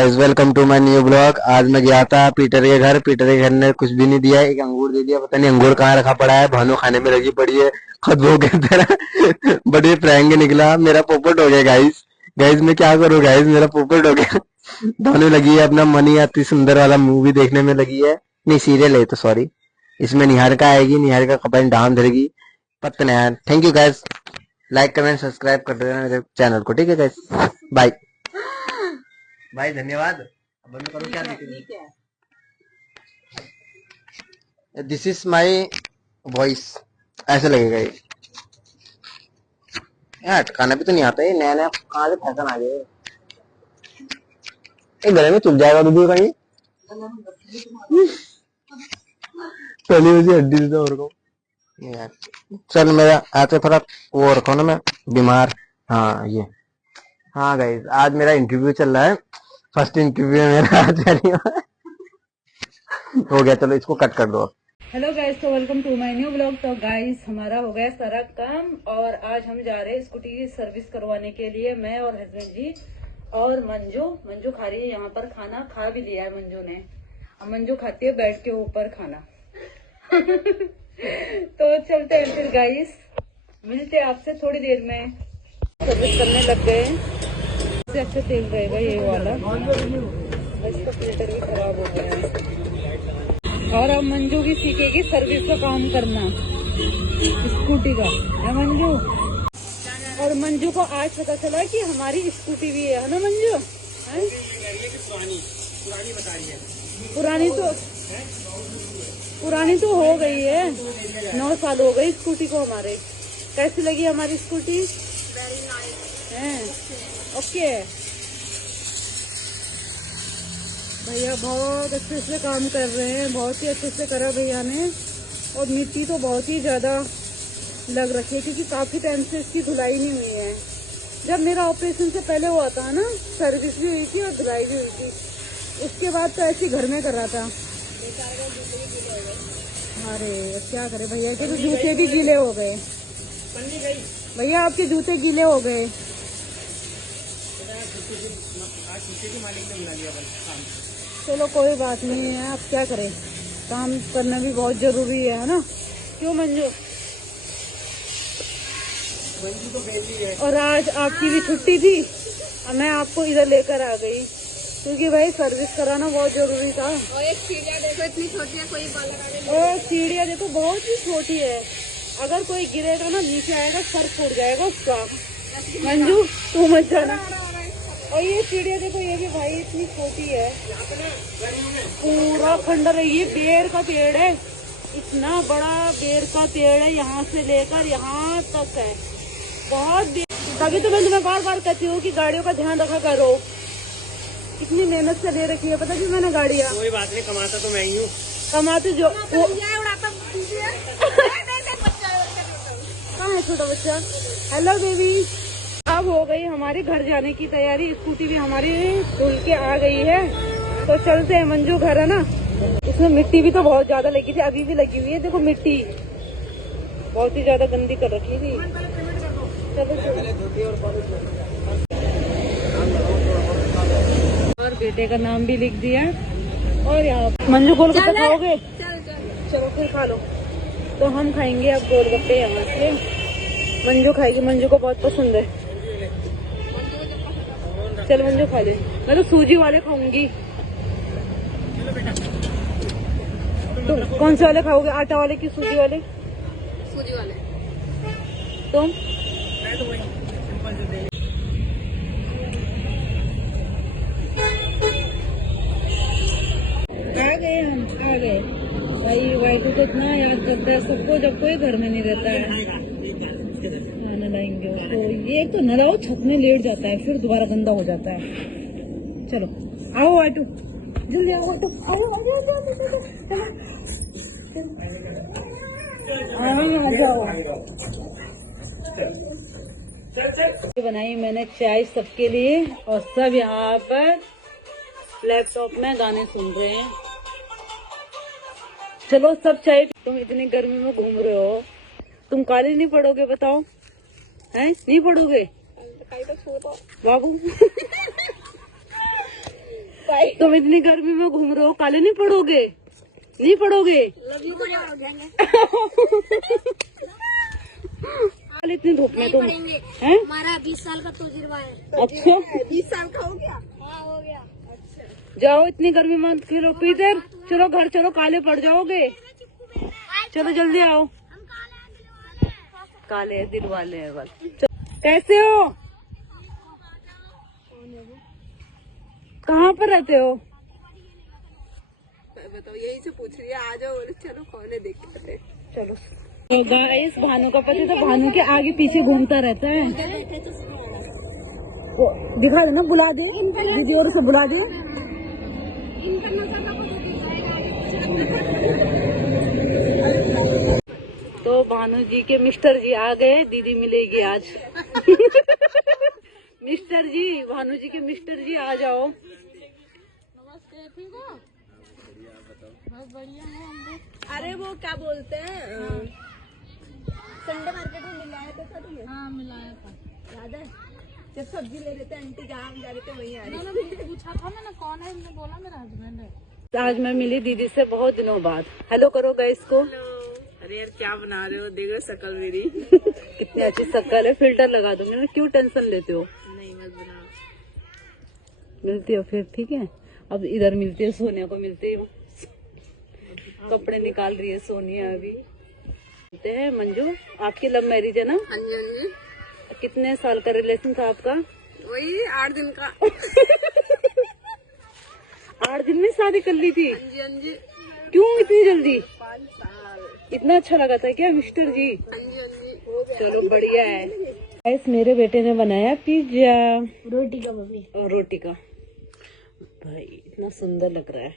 Welcome to my new blog. आज मैं गया था पीटर के घर। पीटर के घर ने कुछ भी नहीं दिया, एक अंगूर दे दिया। पता नहीं अंगूर कहाँ रखा पड़ा है, भानु खाने में लगी पड़ी है खुद वो कहते रहा। बड़ी प्रैंक निकला, मेरा पोपट हो गया गाइस। गाइस मैं क्या करूँ गाइस, मेरा पोपट हो गया। भानु लगी है अपना मनी अति सुंदर वाला मूवी देखने में लगी है, नहीं सीरियल है तो सॉरी। इसमें निहारिका आएगी, निहारिका कपल डांस धरेगी। पता नहीं यार। Thank you guys, like comment subscribe कर देना मेरे चैनल को, ठीक है गाइस। बाय भाई, धन्यवाद। अब बंद करो। क्या दिस इज माई वॉइस, ऐसे लगेगा ये। यार अटकाना भी तो नहीं आता, ये नया नया कहाँ से फैशन आ गया। ये गले में चुभ जाएगा दूध का ये। पहली मुझे हड्डी दे दो और को यार। चल मेरा ऐसे थोड़ा वो रखो ना, मैं बीमार। हाँ ये, हाँ गाइस आज मेरा इंटरव्यू चल रहा है। फर्स्ट इंटरव्यू मेरा आज हो गया। चलो इसको कट कर दो। हेलो गाइस, तो welcome to my new blog. तो गाइस हमारा हो गया सारा काम और आज हम जा रहे हैं स्कूटी की सर्विस करवाने के लिए। मैं और हस्बैंड जी और मंजू खा रही है यहाँ पर खाना। खा भी लिया है मंजू ने। अब मंजू खाती है बेड के ऊपर खाना। तो चलते हैं फिर गाइस, मिलते हैं आपसे थोड़ी देर में। सर्विस करने लग गए। इससे अच्छा तेल रहेगा ये वाला, इसका फिल्टर भी खराब हो गया है। और अब मंजू भी सीखेगी सर्विस का काम करना स्कूटी का, है मंजू। और मंजू को आज पता चला कि हमारी स्कूटी भी है ना मंजू? पुरानी तो हो गई है, 9 साल हो गई स्कूटी को हमारे। कैसी लगी हमारी स्कूटी? ओके भैया बहुत अच्छे से काम कर रहे हैं, बहुत ही अच्छे से करा भैया ने। और मिट्टी तो बहुत ही ज्यादा लग रखी है क्योंकि काफी टाइम से इसकी धुलाई नहीं हुई है। जब मेरा ऑपरेशन से पहले हुआ था ना, सर्विस भी हुई थी और धुलाई भी हुई थी। उसके बाद तो ऐसे घर में कर रहा था। अरे क्या करे भैया के तो जूते भी गीले हो गए। भैया आपके जूते गीले हो गए। चलो कोई बात नहीं है, अब क्या करें, काम करना भी बहुत जरूरी है ना? क्यों मंजू? तो है। और आज आपकी भी छुट्टी थी, अब मैं आपको इधर लेकर आ गई क्योंकि भाई सर्विस कराना बहुत जरूरी था। और एक सीढ़ियाँ देखो इतनी छोटी है, कोई और सीढ़ियाँ देखो बहुत ही छोटी है। अगर कोई गिरेगा ना नीचे आएगा, सर फूट जाएगा उसका। मंजू तू मत जाना। और ये सीढ़ियाँ देखो, ये भी भाई इतनी छोटी है, पूरा खंडर है। ये बेर का पेड़ है, इतना बड़ा बेर का पेड़ है, यहाँ से लेकर यहाँ तक है, बहुत। तभी तो मैं तुम्हें बार बार कहती हूँ कि गाड़ियों का ध्यान रखा करो। इतनी मेहनत से ले रखी है, पता क्यों मैंने गाड़ियाँ। कोई बात नहीं, कमाता तो मैं ही हूँ। कमाते जो कहाँ है छोटा बच्चा? Hello baby. अब हो गई हमारी घर जाने की तैयारी। स्कूटी भी हमारी धुल के आ गई है, तो चलते हैं। मंजू घर है ना, उसमें मिट्टी भी तो बहुत ज्यादा लगी थी, अभी भी लगी हुई है। देखो मिट्टी बहुत ही ज्यादा गंदी कर रखी थी। चलो और बेटे का नाम भी लिख दिया। और यहाँ मंजू गोलगप्पे खाओगे? चलो फिर खा लो। तो हम खाएंगे अब गोलगप्पे यहाँ से। मंजू खाएगी, मंजू को बहुत पसंद है। चल मंजू खा ले। मैं तो सूजी वाले खाऊंगी। तुम कौन से वाले खाओगे, आटा वाले की सूजी वाले? सूजी वाले। तुम? आ गए हम, आ गए भाई। वाइटू तो इतना याद करता है सबको जब कोई घर में नहीं रहता है। खाना लाएंगे उसको, ये तो नलाओ छत में लेट जाता है, फिर दोबारा गंदा हो जाता है। चलो आओ आटू, जल्दी आओ आटू, आओ। बनाई मैंने चाय सबके लिए और सब यहाँ पर लैपटॉप में गाने सुन रहे हैं। चलो सब चाय। तुम इतनी गर्मी में घूम रहे हो, तुम काले नहीं पड़ोगे बताओ? हैं नहीं पड़ोगे बाबू? तुम इतनी गर्मी में घूम रहे हो, काले नहीं पड़ोगे? नहीं पड़ोगे? इतनी धूप में तुम हैं? हमारा 20 साल का तजुर्बा है। अच्छा 20 साल का हो गया? हाँ हो गया। जाओ, इतनी गर्मी में मत खेलो पीटर, चलो घर चलो, काले पड़ जाओगे। चलो जल्दी आओ। काले दिल वाले हैं बस। कैसे हो? कहाँ पर रहते हो? बताओ, यही से पूछ रही है। आ जाओ। बोले चलो कौन है देखते। चलो। तो गाइस, भानु का पति तो भानु के आगे पीछे घूमता रहता है। वो दिखा देना, बुला दे दीदी और उसे बुला दे। तो भानु जी के मिस्टर जी आ गए, दीदी मिलेगी आज। मिस्टर जी, भानु जी के मिस्टर जी आ जाओ। नमस्ते, ठीक हो? बहुत बढ़िया है हम लोग। अरे वो क्या बोलते हैं, संडे मार्केट में मिलाया था तुम्हें? हाँ मिलाया था, याद है? जब सब्जी ले रहे थे, आंटी जहाँ हम जा रहे थे वहीं आ रही। मैंने पूछा था, मैंने कौन है, मैंने बोला मेरा हस्बैंड है। आज मैं मिली दीदी से बहुत दिनों बाद। हेलो करो गाइस को। अरे यार क्या बना रहे हो, देखो शक्ल मेरी। कितनी अच्छी शक्ल है, फिल्टर लगा दूंगी ना, क्यों टेंशन लेते हो? नहीं मत बना। मिलती हो फिर, ठीक है। अब इधर मिलती है, सोनिया को मिलती हूँ। कपड़े निकाल रही है सोनिया अभी। बोलते हैं मंजू, आपकी लव मैरिज है ना? हाँ जी हाँ जी। कितने साल का रिलेशन था आपका? वही 8 दिन का। 8 दिन में शादी कर ली थी? हाँ जी हाँ जी। क्यों इतनी जल्दी? 5 साल। इतना अच्छा लगा था क्या मिस्टर जी? हाँ जी हाँ जी, हो गया। चलो बढ़िया है। गाइस, मेरे बेटे ने बनाया पिज्जा, रोटी का मम्मी। और रोटी का। भाई इतना सुंदर लग रहा है।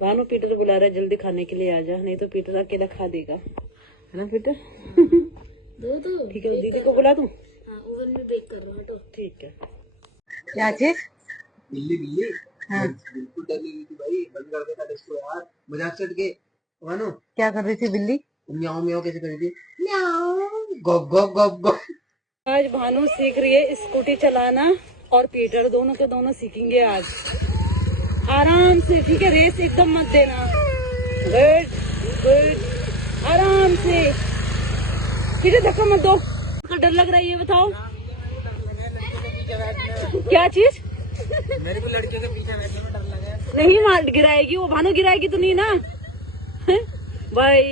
भानु पीटर बुला रहा है, जल्दी खाने के लिए आ जा, नहीं तो पीटर अकेला खा देगा, है ना पीटर? दो ठीक है, दीदी को बुला दूं? हाँ, ओवन में बेक कर रहा हूँ, हटो। ठीक है। क्या चीज? बिल्ली बिल्ली हाँ। बिल्कुल डर रही थी भाई, बंद कर देता था इसको यार, मजाक से हट के। मानो क्या कर रही थी बिल्ली? म्याओ म्याओ कैसे कर रही थी? म्याओ गप गप गप गप। आज भानु सीख रही है स्कूटी चलाना, और पीटर दोनों के दोनों सीखेंगे आज आराम से, ठीक है? रेस एकदम मत देना। गुड गुड, आराम से, ठीक है? धक्का मत दो। डर लग रहा है, ये बताओ क्या चीज? मेरे को लड़कियों के पीछे बैठने में डर लगा है। नहीं मार गिराएगी वो, भानु गिराएगी तो नहीं ना? हैं? भाई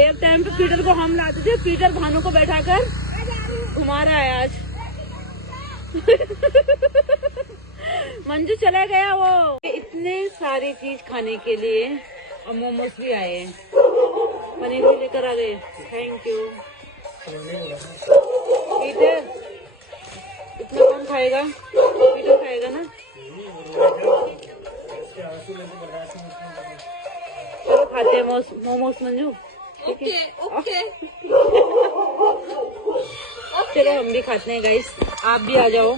एक टाइम पे पीटर को हम लाते थे, पीटर भानु को बैठाकर घुमा रहा है आज। मंजू चला गया वो। इतने सारी चीज खाने के लिए, और मोमोज भी आए हैं, पनीर भी लेकर आ गए। Thank you Peter. इतना कौन खाएगा? पीटर खाएगा ना? चलो खाते हैं मोमोज मंजू, ठीक है? ओके। चलो हम भी खाते हैं गाइस, आप भी आ जाओ।